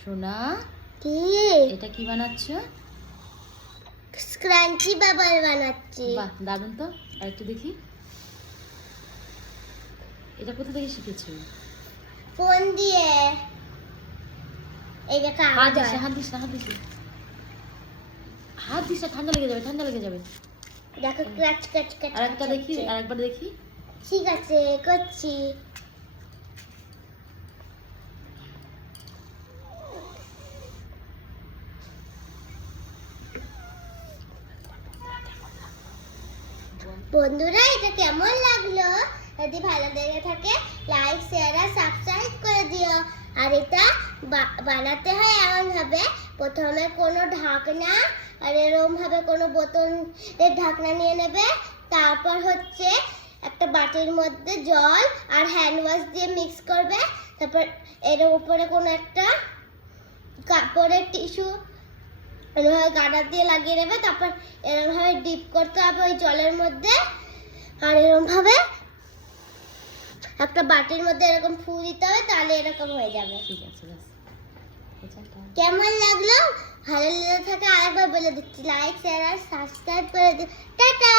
সোনা কি এটা কি বানাচ্ছো? স্ক্রাঞ্চি বাবার বানাচ্ছি। বাহ দারুণ তো। আর একটু দেখি, এটা কোথা থেকে শিখেছো? ফোন দিয়ে। এই দেখো হাত দিস না, হাত দিস না, হাত দিস না, হাত দিস না, ঠান্ডা লেগে যাবে, ঠান্ডা লেগে যাবে। দেখো ক্রাচ ক্রাচ ক্রাচ। আর একটা দেখি, আর একবার দেখি। ঠিক আছে করছি। বন্ধুরা এটা কেমন লাগলো? যদি ভালো লেগে থাকে লাইক শেয়ার আর সাবস্ক্রাইব করে দিও। আর এটা বানাতে হয় এমন ভাবে, প্রথমে কোনো ঢাকনা আর এরকম ভাবে কোনো বোতলের ঢাকনা নিয়ে নেবে। তারপর হচ্ছে একটা বাটির মধ্যে জল আর হ্যান্ড ওয়াশ দিয়ে মিক্স করবে। তারপর এর উপরে কোনো একটা কাপড়ের টিস্যু এরকমভাবে গাডার দিয়ে লাগিয়ে নেবে। তারপর এরকমভাবে ডিপ করতে হবে ওই জলের মধ্যে। আর এরকমভাবে একটা বাটির মধ্যে এরকম ফু দিতে হবে, তাহলে এরকম হয়ে যাবে। ঠিক আছে, ব্যাস। এটা কেমন লাগলো? ভালো লেগে থাকে আরেকবার বলে দিচ্ছি, লাইক শেয়ার আর সাবস্ক্রাইব করে দিও। টাটা।